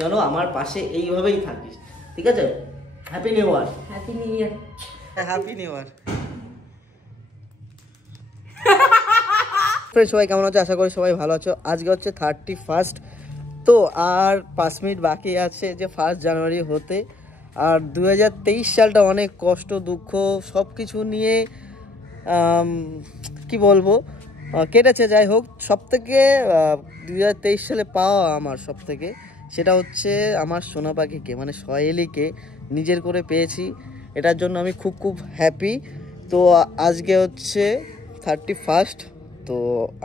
যেন আমার পাশে এইভাবেই থাকিস, ঠিক আছে? Happy new year. Happy new year. Happy new year. সবাই কেমন আছো? আশা করি সবাই ভালো আছো। আজকে হচ্ছে 31st, তো আর 5 মিনিট বাকি আছে যে 1 জানুয়ারি হতে। আর 2023 সালটা অনেক কষ্ট দুঃখ সব কিছু নিয়ে কি বলবো কেটেছে। যাই হোক, সবথেকে 2023 সালে পাওয়া আমার সবথেকে সেটা হচ্ছে আমার সোনা পাখিকে মানে সহেলিকে নিজের করে পেয়েছি। এটার জন্য আমি খুব হ্যাপি। তো আজকে হচ্ছে 31st, তো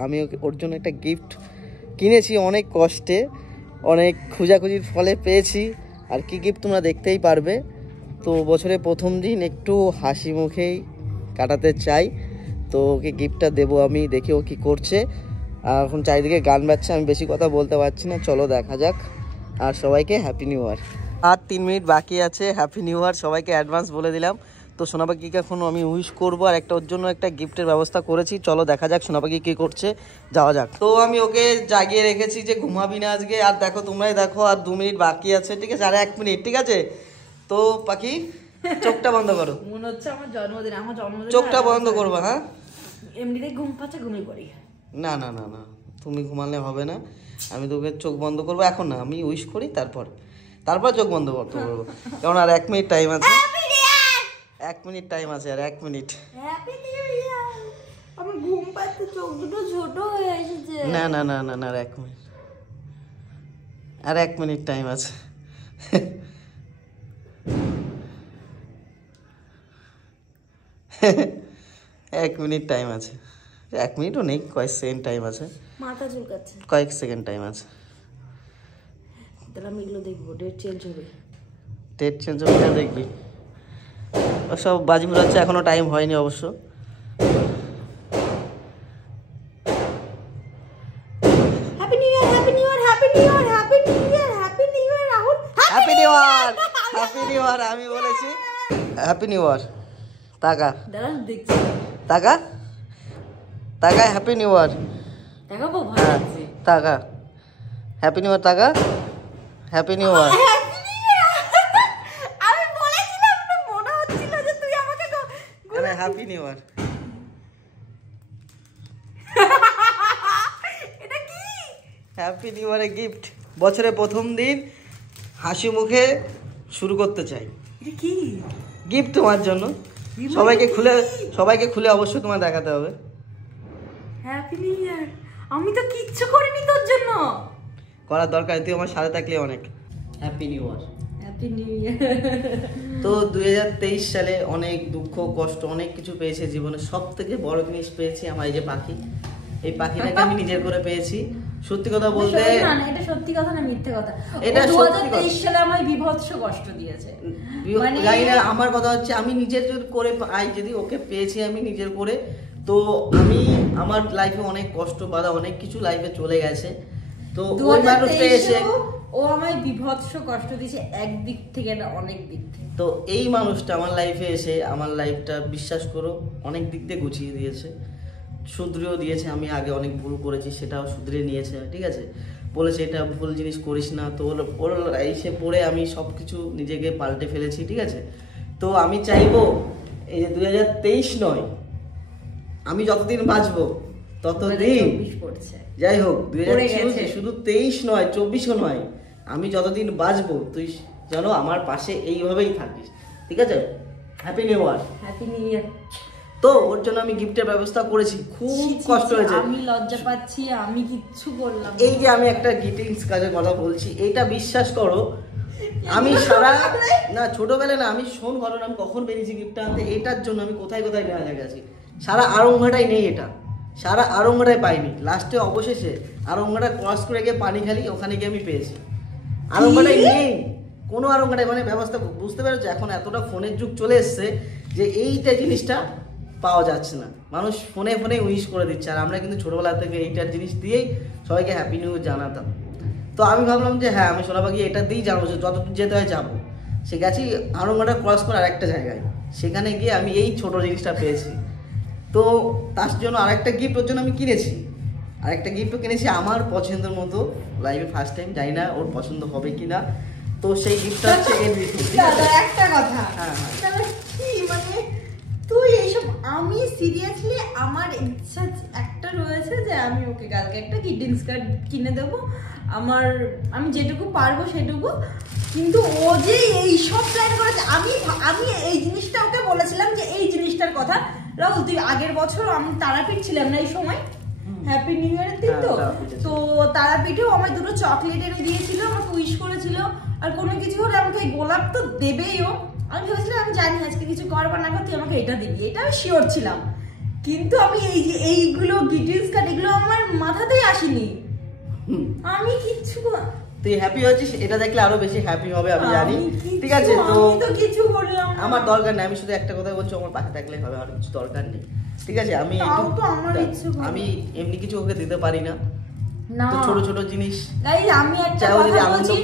আমি ওর জন্য একটা গিফট কিনেছি অনেক কষ্টে, অনেক খোঁজাখুঁজির ফলে পেয়েছি। আর কি গিফট তোমরা দেখতেই পারবে। তো বছরের প্রথম দিন একটু হাসি মুখেই কাটাতে চাই, তো ওকে গিফটটা দেবো আমি। দেখি ও কী করছে। আর এখন চারিদিকে গান বাজছে, আমি বেশি কথা বলতে পারছি না, চলো দেখা যাক। আর সবাইকে হ্যাপি নিউ ইয়ার। আর 3 মিনিট বাকি আছে। হ্যাপি নিউ ইয়ার সবাইকে অ্যাডভান্স বলে দিলাম। তো সোনাপাখিকে এখন আমি উইশ করবো আর একটা ওর জন্য একটা গিফটের ব্যবস্থা করেছি। চলো দেখা যাক সোনাপাখি কী করছে, যাওয়া যাক। তো আমি ওকে জাগিয়ে রেখেছি যে ঘুমাবি না আজকে। আর দেখো, তোমরাই দেখো, আর 2 মিনিট বাকি আছে, ঠিক আছে? আর 1 মিনিট, ঠিক আছে? তো পাখি চোখটা বন্ধ করো। মনে হচ্ছে আমার জন্মদিন। আমার জন্মদিন চোখটা বন্ধ করবা, হ্যাঁ? এমনিতেই ঘুম পাচ্ছে, ঘুমিয়ে পড়ি। না না না না, তুমি ঘুমালে হবে না। আমি তোকে চোখ বন্ধ করবো এখন না, আমি উইশ করি তারপর চোখ বন্ধ করতে বলবো। কারণ আর 1 মিনিট টাইম আছে। 1 মিনিট টাইম আছে, আর 1 মিনিট। আমার ঘুম পাচ্ছে, চোখ দুটো ছোট হয়ে এসেছে। না না না না না, আর 1 মিনিট, আর 1 মিনিট টাইম আছে। 1 মিনিট টাইম আছে। 1 মিনিটও নেই, কয়েক সেকেন্ড টাইম আছে। মাথা চুলকাচ্ছে। কয়েক সেকেন্ড টাইম আছে। তাহলে আমি এগুলো দেখবো, ডেট চেঞ্জ হবে। ডেট চেঞ্জ হবে না, দেখবি? সব বাজি ফুরাচ্ছে, এখনো টাইম হয়নি অবশ্য। Happy new year, happy new year, happy new year, happy new year, happy new year Rahul. Happy new year, happy new year. আমি বলেছি হ্যাপি নিউ ইয়ার। টাকা দাঁড়ান দেখছি। টাকা টাকা, হ্যাপি নিউ ইয়ার। দেখাবো, ভালো হ্যাঁ লাগছে। টাকা, হ্যাপি নিউ ইয়ার। টাকা, হ্যাপি নিউ ইয়ার। আমি বলেছিলাম না, মনে হচ্ছিল যে তুই আমাকে মানে হ্যাপি নিউ ইয়ার। এটা কি? হ্যাপি নিউ ইয়ারের গিফট। বছরের প্রথম দিন হাসি মুখে শুরু করতে চাই। এটা কি গিফট তোমার জন্য। সবাইকে খুলে অবশ্যই তোমার দেখাতে হবে। Happy new year. আমি তো কিচ্ছু করিনি তোর জন্য। করার দরকার, তুই আমার সাথে থাকলে অনেক। Happy new year. Happy new year. তো 2023 সালে অনেক দুঃখ কষ্ট অনেক কিছু পেয়েছি জীবনে। সব থেকে বড় জিনিস পেয়েছি আমার এই যে পাখি। এই পাখিটাকে আমি নিজের করে পেয়েছি। সত্যি কথা বলতে, এটা সত্যি কথা না মিথ্যে কথা? এটা 2023 সালে আমায় বিভৎস কষ্ট দিয়েছে। জানি না, আমার কথা হচ্ছে আমি নিজের করে পাই, যদি ওকে পেয়েছি আমি নিজের করে। তো আমি আমার লাইফে অনেক কষ্ট বাধা অনেক কিছু লাইফে চলে গেছে। তো ওই মানুষটা এসে ও আমায় বিভৎস কষ্ট দিয়েছে, একদিক থেকে না অনেক দিক থেকে। তো এই মানুষটা আমার লাইফে এসে আমার লাইফটা বিশ্বাস করো অনেক দিক দিয়ে গুছিয়ে দিয়েছে, শুধরেও দিয়েছে। আমি আগে অনেক ভুল করেছি, সেটাও শুধরে নিয়েছে, ঠিক আছে? বলেছে এটা ভুল জিনিস করিস না। তো ওর এসে পড়ে আমি সব কিছু নিজেকে পাল্টে ফেলেছি, ঠিক আছে? তো আমি চাইবো এই যে 2023 নয়, আমি যতদিন বাঁচবো ততদিন, যাই হোক 2023 শুধু 23 নয় 24ও নয়, আমি যতদিন বাঁচবো তুই যেন আমার পাশে এইভাবেই থাকিস, ঠিক আছে? Happy new year. Happy new year. তো ওর জন্য আমি গিফটের ব্যবস্থা করেছি, খুব কষ্ট হয়েছে। আমি লজ্জা পাচ্ছি, আমি কিচ্ছু করলাম। এই যে আমি একটা গ্রিটিংস কার্ডের কথা বলছি, এইটা বিশ্বাস করো আমি ছোটবেলায় না, আমি শোন ঘটনা, আমি কখন বেরিয়েছি গিফটটা আনতে, এটার জন্য আমি কোথায় বেড়া গেছি। সারা আরংঘাটাই নেই, এটা সারা আরংঘাটায় পাইনি। লাস্টে অবশেষে আরংঘাটা ক্রস করে গিয়ে পানি খালি, ওখানে গিয়ে আমি পেয়েছি। আরংঘাটায় নেই কোনো আরংঘাটায়, মানে ব্যবস্থা বুঝতে পেরেছো? এখন এতটা ফোনের যুগ চলে এসছে যে এইটা জিনিসটা পাওয়া যাচ্ছে না। মানুষ ফোনে উইশ করে দিচ্ছে, আর আমরা কিন্তু ছোটবেলা থেকে এইটার জিনিস দিয়েই সবাইকে হ্যাপি নিউ জানাতাম। তো আমি ভাবলাম যে হ্যাঁ, আমি সোনাপাখি এটা দিয়েই জানাবো, যতদূর যেতে হয় যাবো। সে গেছি আরংঘাটা ক্রস করে আরেকটা জায়গায়, সেখানে গিয়ে আমি এই ছোট জিনিসটা পেয়েছি। তো তার জন্য আরেকটা গিফট ওর জন্য আমি কিনেছি। আর একটা গিফটও কিনেছি আমার পছন্দের মতো, লাইফে ফার্স্ট টাইম, জানি না ওর পছন্দ হবে কিনা। তো সেই গিফটটা হচ্ছে দাদা একটা কথা, হ্যাঁ হ্যাঁ দাদা কি মানে তুই এইসব, আমি সিরিয়াসলি আমার ইচ্ছা একটা রয়েছে যে আমি ওকে কালকে একটা গ্রিটিংস কার্ড কিনে দেবো, আমি যেটুকু পারবো সেটুকু। কিন্তু ও যে এইসব প্ল্যান করেছে, আমি এই জিনিসটা ওকে বলেছিলাম যে এই জিনিসটার কথা, রাহুল তুই আগের বছর আমি তারাপীঠ ছিলাম না এই সময়, হ্যাপি নিউ ইয়ারের দিন তো, তো তারাপীঠেও আমায় দুটো চকলেট এনে দিয়েছিল, আমাকে উইশ করেছিল, আর কোনো কিছু হলে আমাকে গোলাপ তো দেবেই ও। আমি ভেবেছিলাম আমি জানি আজকে কিছু করবার না করতে আমাকে এটা দিবি, এটা আমি শিওর ছিলাম। কিন্তু আমি এই যে এইগুলো ডিটেলস কার্ড এগুলো আমার মাথাতেই আসেনি, আমি কিচ্ছু তুই হ্যাপি হচ্ছিস এটা দেখলে আরো বেশি হ্যাপি হবে আমি জানি। ঠিক আছে, তো কিছু বললাম আমার দরকার নেই, আমি শুধু একটা কথা বলছি, আমার পাশে থাকলে হবে, আর কিছু দরকার নেই। ঠিক আছে, আমি আমি এমনি কিছু ওকে দিতে পারি না, তো ছোট ছোট জিনিস গাইস আমি একটা কথা বলছি,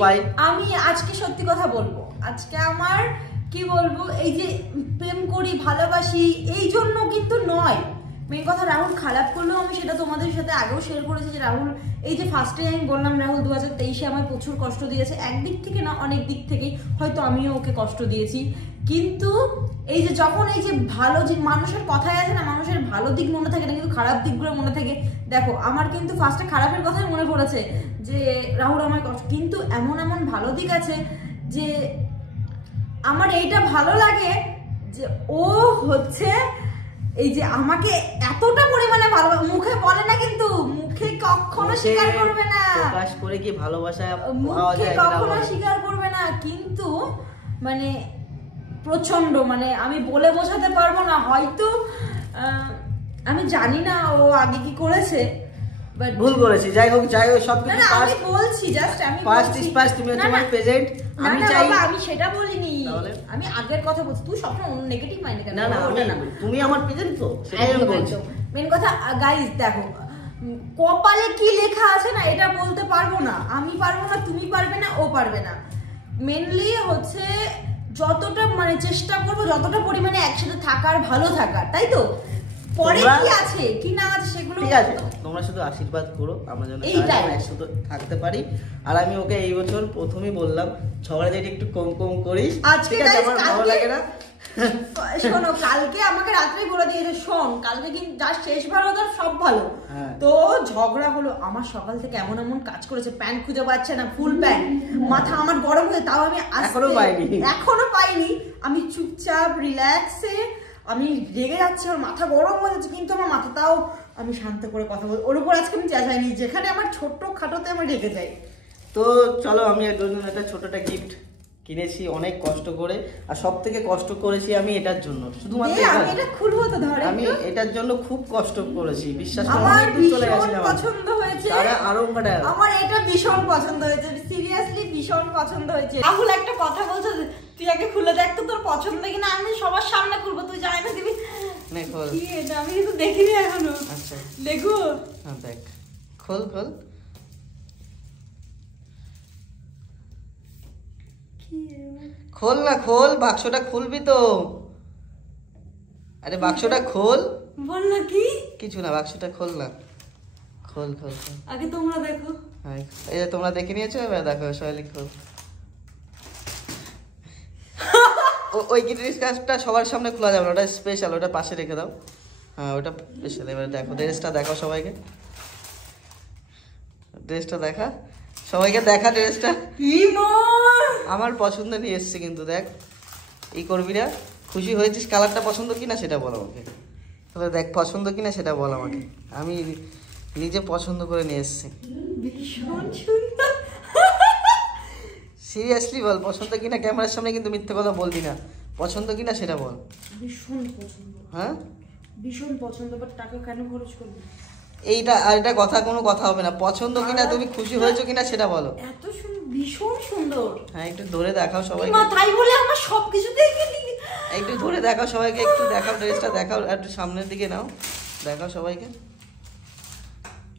আমি আজকে সত্যি কথা বলবো, আজকে আমার কি বলবো, এই যে প্রেম করি ভালোবাসি এই জন্য কিন্তু নয়, মেন কথা রাহুল খারাপ করলেও আমি সেটা তোমাদের সাথে আগেও শেয়ার করেছি যে রাহুল এই যে ফার্স্টে আমি বললাম রাহুল 2023-এ আমার প্রচুর কষ্ট দিয়েছে, একদিক থেকে না অনেক দিক থেকেই, হয়তো আমিও ওকে কষ্ট দিয়েছি। কিন্তু এই যে যখন এই যে ভালো যে মানুষের কথাই আছে না, মানুষের ভালো দিক মনে থাকে না কিন্তু খারাপ দিকগুলো মনে থাকে। দেখো আমার কিন্তু ফার্স্টে খারাপের কথাই মনে পড়েছে যে রাহুল আমার কষ্ট, কিন্তু এমন এমন ভালো দিক আছে যে আমার এইটা ভালো লাগে যে ও হচ্ছে এই যে আমাকে এতটা পরিমাণে ভালো, মুখে বলে না কিন্তু মুখে কখনো স্বীকার করবে না, প্রকাশ করে কি ভালোবাসা মুখে কখনো স্বীকার করবে না, কিন্তু মানে প্রচন্ড, মানে আমি বলে বোঝাতে পারবো না, হয়তো আমি জানি না ও আগে কি করেছে, ভুল করেছি, যাই হোক সবকিছু আমি বলছি জাস্ট, আমি পাস্ট ইজ পাস্ট, তুমি হচ্ছে আমার প্রেজেন্ট, আমি চাই আমি সেটা বলিনি, আমি আগের কথা বলছি, তুই সবসময় নেগেটিভ মাইন্ডে কেন? না না তুমি আমার প্রেজেন্ট তো, সেটাই আমি বলছি। মেন কথা গাইস দেখো, কপালে কি লেখা আছে না এটা বলতে পারবো না, আমি পারবো না, তুমি পারবে না, ও পারবে না। মেনলি হচ্ছে যতটা মানে চেষ্টা করবো যতটা পরিমাণে একসাথে থাকার, ভালো থাকার, তাই তো? পরে কি আছে কি না আছে সেগুলো ঠিক আছে, তোমরা শুধু আশীর্বাদ করো আমরা যেন একসাথে থাকতে পারি। আর আমি ওকে এই বছর প্রথমেই বললাম ঝগড়া যেটা একটু কম কম করিস, ঠিক আছে, আমার ভালো লাগে না। শোনো কালকে আমাকে রাত্রে বলে দিয়েছে, শোন কালকে কিন্তু যা শেষ ভালো তার সব ভালো, তো ঝগড়া হলো, আমার সকাল থেকে এমন এমন কাজ করেছে, প্যান্ট খুঁজে পাচ্ছে না, ফুল প্যান্ট, মাথা আমার গরম হয়ে, তাও আমি এখনো পাইনি, আমি চুপচাপ রিল্যাক্সে, আমি রেগে যাচ্ছি, আমার মাথা গরম হয়ে যাচ্ছে, কিন্তু আমার মাথাটাও আমি শান্ত করে কথা বলি, ওর উপর আজকে আমি চেঁচাইনি, যেখানে আমার ছোট্ট খাটোতে আমি রেগে যাই। তো চলো আমি একজন একটা ছোটটা গিফট কিনেছি অনেক কষ্ট করে, আর সব থেকে কষ্ট করেছি আমি এটার জন্য, শুধুমাত্র এটা খুলবো তো, ধরে আমি এটার জন্য খুব কষ্ট করেছি, বিশ্বাস করো, আমার অনেক দূর চলে গেছিলাম, পছন্দ হয়েছে, আমার এটা ভীষণ পছন্দ হয়েছে, সিরিয়াসলি ভীষণ পছন্দ হয়েছে। রাহুল একটা কথা বলছো, তুই আগে খুলে দেখ তো তোর পছন্দ কিনা, আমি সবার সামনে খুলবো, তুই জানাই না দিবি, কি এটা আমি কিন্তু দেখিনি এখনো। আচ্ছা দেখো, হ্যাঁ দেখ, খোল খোল, খোল না খোল, বাক্সটা খুলবি তো, আরে বাক্সটা খোল, বল না কি কিছু না, বাক্সটা খোল না, খোল খোল খোল, আগে তোমরা দেখো, হ্যাঁ এই যে তোমরা দেখে নিয়েছো, এবার দেখো সোহেলি খোল। ওই গ্রিটিংস কার্ডটা সবার সামনে খোলা যাবে না, ওটা স্পেশাল, ওটা পাশে রেখে দাও, হ্যাঁ ওটা স্পেশাল। এবার দেখো ড্রেসটা দেখাও সবাইকে, ড্রেসটা দেখা সবাইকে, দেখা ড্রেসটা আমার পছন্দ নিয়ে এসছে, কিন্তু দেখ এই করবি না, খুশি হয়েছিস, কালারটা পছন্দ কিনা সেটা বল আমাকে, তাহলে দেখ পছন্দ কিনা সেটা বল আমাকে, আমি নিজে পছন্দ করে নিয়ে এসছি, ভীষণ সুন্দর, সিরিয়াসলি বল পছন্দ কিনা, ক্যামেরার সামনে কিন্তু মিথ্যে কথা বলবি না, পছন্দ কিনা সেটা বল। ভীষণ পছন্দ, হ্যাঁ ভীষণ পছন্দ, বাট টাকা কেন খরচ করবি? এইটা আর এটা কোনো কথা হবে না, পছন্দ কিনা, তুমি খুশি হয়েছো কিনা সেটা বলো। এত সুন্দর, ভীষণ সুন্দর, হ্যাঁ একটু ধরে দেখাও সবাইকে, মা তাই বলে আমার সবকিছু দেখে নিলি, একটু ধরে দেখাও সবাইকে, একটু দেখাও ড্রেসটা দেখাও, একটু সামনের দিকে নাও, দেখাও সবাইকে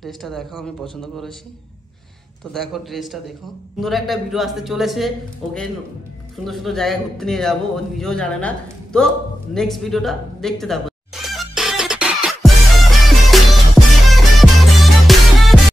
ড্রেসটা দেখাও, আমি পছন্দ করেছি তো দেখো ড্রেসটা দেখো। সুন্দর একটা ভিডিও আসতে চলেছে, ওকে সুন্দর সুন্দর জায়গায় ঘুরতে নিয়ে যাবো, ও নিজেও জানে না, তো নেক্সট ভিডিওটা দেখতে থাকো।